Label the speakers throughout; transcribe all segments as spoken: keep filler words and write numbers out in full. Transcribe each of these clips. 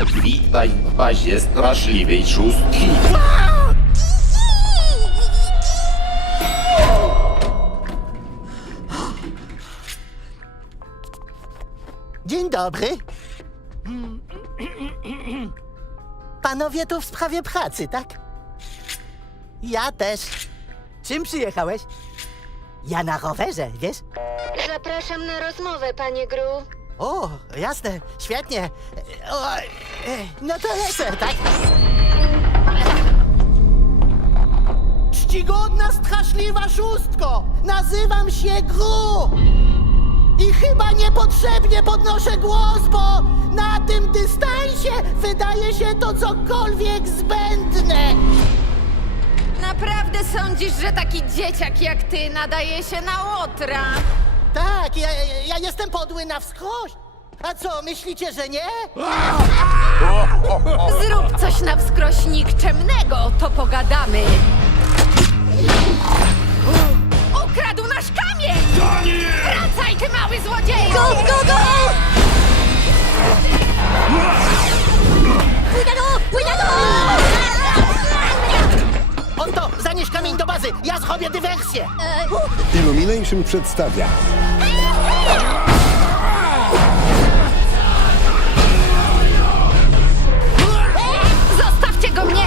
Speaker 1: Witaj w bazie straszliwej szóstki.
Speaker 2: Dzień dobry. Panowie tu w sprawie pracy, tak? Ja też. Czym przyjechałeś? Ja na rowerze, wiesz?
Speaker 3: Zapraszam na rozmowę, panie Gru.
Speaker 2: O, jasne, świetnie. O, e, no to lecę, tak? Czcigodna, straszliwa szóstko! Nazywam się Gru! I chyba niepotrzebnie podnoszę głos, bo na tym dystansie wydaje się to cokolwiek zbędne.
Speaker 4: Naprawdę sądzisz, że taki dzieciak jak ty nadaje się na łotra?
Speaker 2: Tak, ja, ja jestem podły na wskroś. A co, myślicie, że nie?
Speaker 4: Zrób coś na wskroś nikczemnego, to pogadamy. Ukradł nasz kamień! Wracaj, ty mały złodzieju!
Speaker 3: Go, go, go! Cuidado, cuidado!
Speaker 2: Oto, zanieś kamień do bazy, ja zrobię dywersję.
Speaker 5: Illumination przedstawia
Speaker 4: Zostawcie go mnie!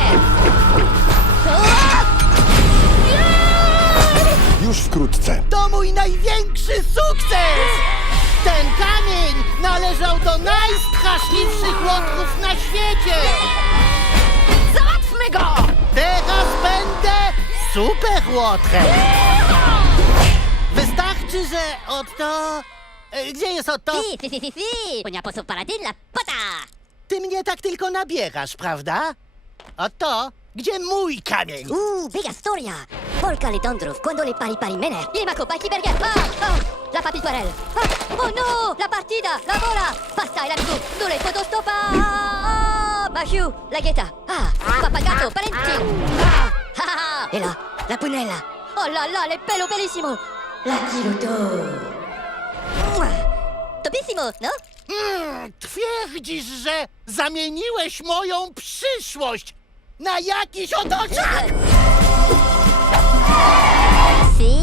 Speaker 5: już wkrótce.
Speaker 2: To mój największy sukces! Ten kamień należał do najstraszliwszych łotrów na świecie!
Speaker 4: Załatwmy go!
Speaker 2: Teraz będę super łotrem! Wystarczy, że Otto... E, Gdzie jest Otto?
Speaker 3: Sí, sí, sí, sí, sí. Una pozo para ti en la pata.
Speaker 2: Ty mnie tak tylko nabierasz, prawda? Otto, gdzie mój kamień?
Speaker 3: Uh, bella storia. Porca le tondruf, cuando le pari pari mene. Il maco paki berger. Ah, ah, la papi parel. Ah, oh no, la partida, la bola. Pasta el amigo, no le fotostopa. Ah, Machu, la gueta. Ah, papagato, parentin. Ah, ha, ha, ha. E la, la punella. Oh la la, le pelo bellissimo. La kiruto. Mua. Topissimo, no?
Speaker 2: Mm, twierdzisz, że zamieniłeś moją przyszłość na jakiś otoczak!
Speaker 3: Si?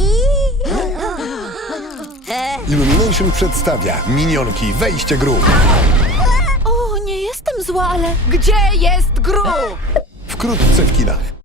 Speaker 3: Eh,
Speaker 5: Illumination przedstawia Minionki, wejście Gru.
Speaker 4: O, nie jestem zła, ale... Gdzie jest Gru?
Speaker 5: Wkrótce w kinach.